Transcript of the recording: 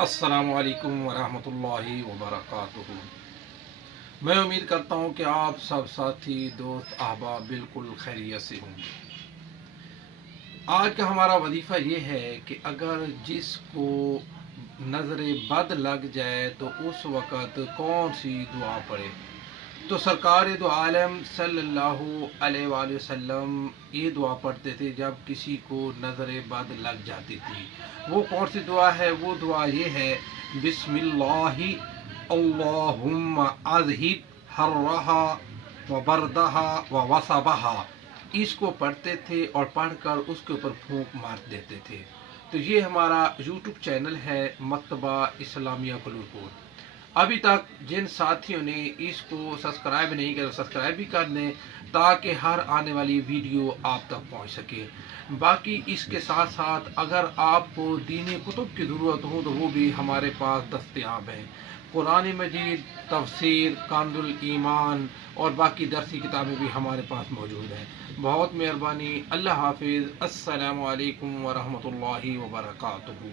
अस्सलामु अलैकुम वरहमतुल्लाहि वबरकातुहू। मैं उम्मीद करता हूँ कि आप सब साथी दोस्त अहबाब बिल्कुल खैरियत से होंगे। आज का हमारा वजीफ़ा ये है कि अगर जिसको नज़र बद लग जाए तो उस वक़्त कौन सी दुआ पढ़े। तो सरकार दो आलम सल्लल्लाहु अलैहि वसल्लम ये दुआ पढ़ते थे जब किसी को नज़र बद लग जाती थी। वो कौन सी दुआ है? वो दुआ ये है, बिस्मिल्लाहि अल्लाहुम्मा अज़हिब हर्रहा व बरदहा व वसबहा। इसको पढ़ते थे और पढ़कर उसके ऊपर फूंक मार देते थे। तो ये हमारा यूट्यूब चैनल है मकतबा इस्लामिया कुलूपुर। अभी तक जिन साथियों ने इसको सब्सक्राइब नहीं किया सब्सक्राइब भी कर दें ताकि हर आने वाली वीडियो आप तक पहुंच सके। बाकी इसके साथ साथ अगर आपको दीनी कुतुब की ज़रूरत हो तो वो भी हमारे पास दस्तयाब है। कुरान मजीद, तफसीर, कांजुल ईमान और बाकी दरसी किताबें भी हमारे पास मौजूद हैं। बहुत मेहरबानी। अल्लाह हाफिज़। अस्सलामु अलैकुम वरहमतुल्लाहि वबरकातुहू।